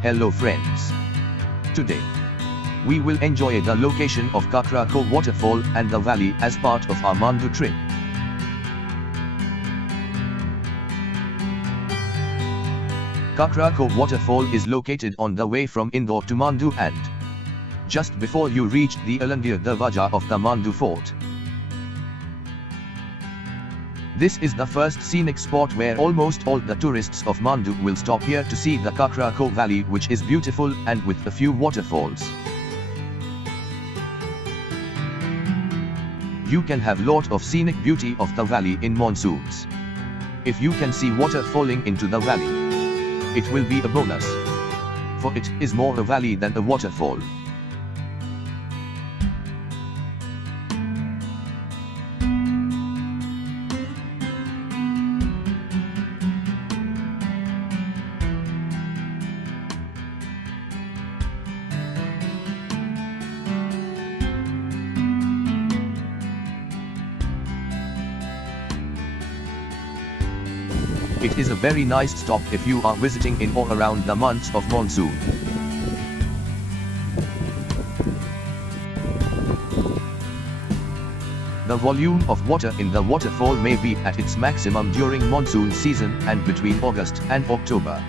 Hello friends. Today, we will enjoy the location of Kakra Koh waterfall and the valley as part of our Mandu trip. Kakra Koh waterfall is located on the way from Indore to Mandu and just before you reach the Alamgir Darwaja of the Mandu fort. This is the first scenic spot where almost all the tourists of Mandu will stop here to see the Kakra Koh valley, which is beautiful and with a few waterfalls. You can have lot of scenic beauty of the valley in monsoons. If you can see water falling into the valley, it will be a bonus, for it is more a valley than a waterfall. It is a very nice stop if you are visiting in or around the months of monsoon. The volume of water in the waterfall may be at its maximum during monsoon season and between August and October.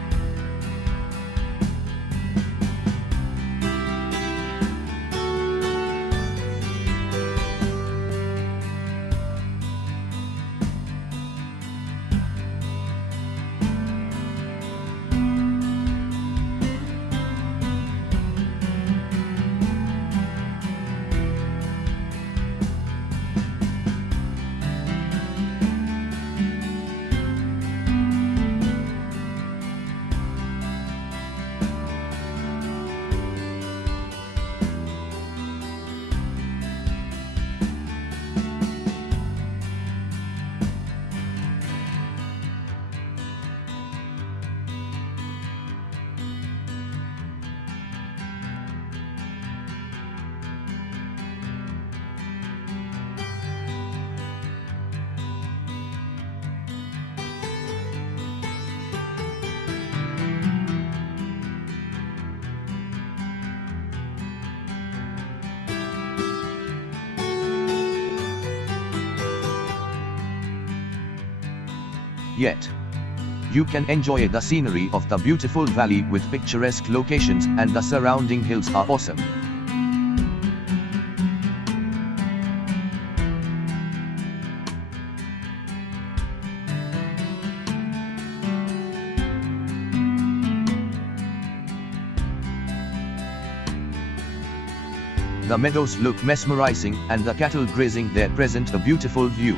Yet, you can enjoy the scenery of the beautiful valley with picturesque locations, and the surrounding hills are awesome. The meadows look mesmerizing and the cattle grazing there present a beautiful view.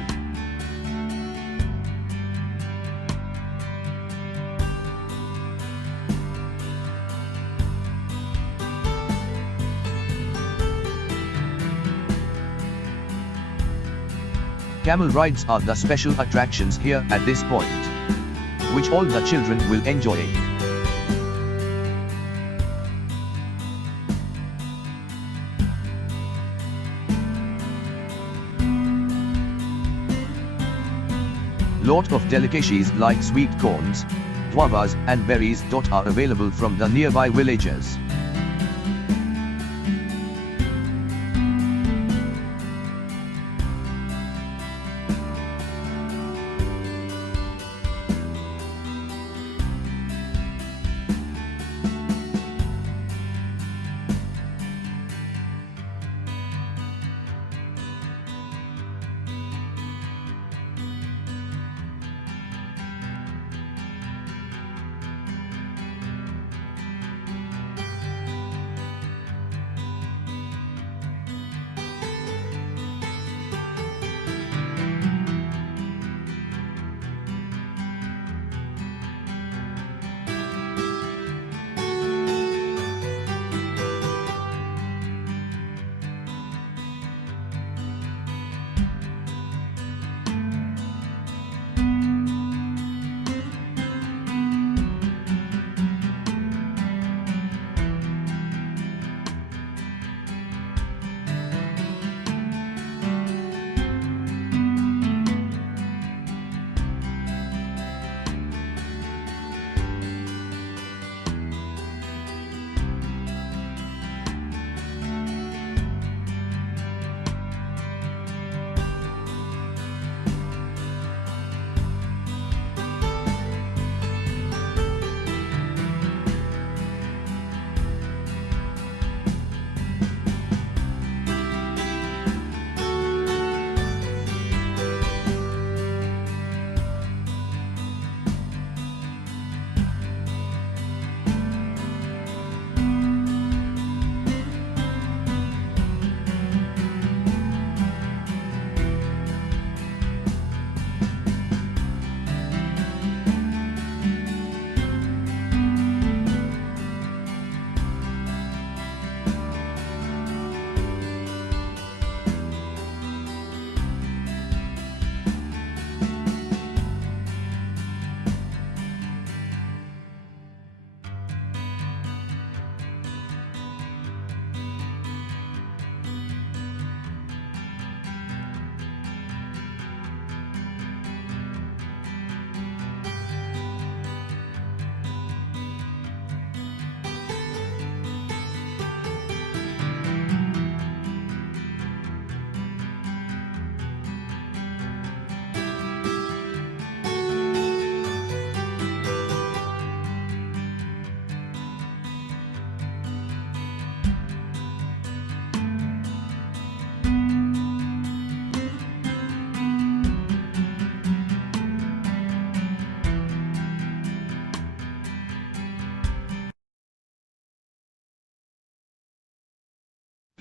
Camel rides are the special attractions here at this point, which all the children will enjoy. Lot of delicacies like sweet corns, guavas and berries are available from the nearby villages.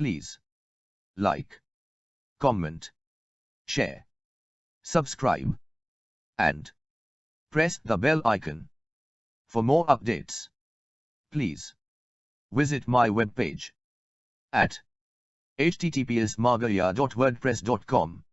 Please like, comment, share, subscribe, and press the bell icon for more updates. Please visit my webpage at https://madhya.wordpress.com.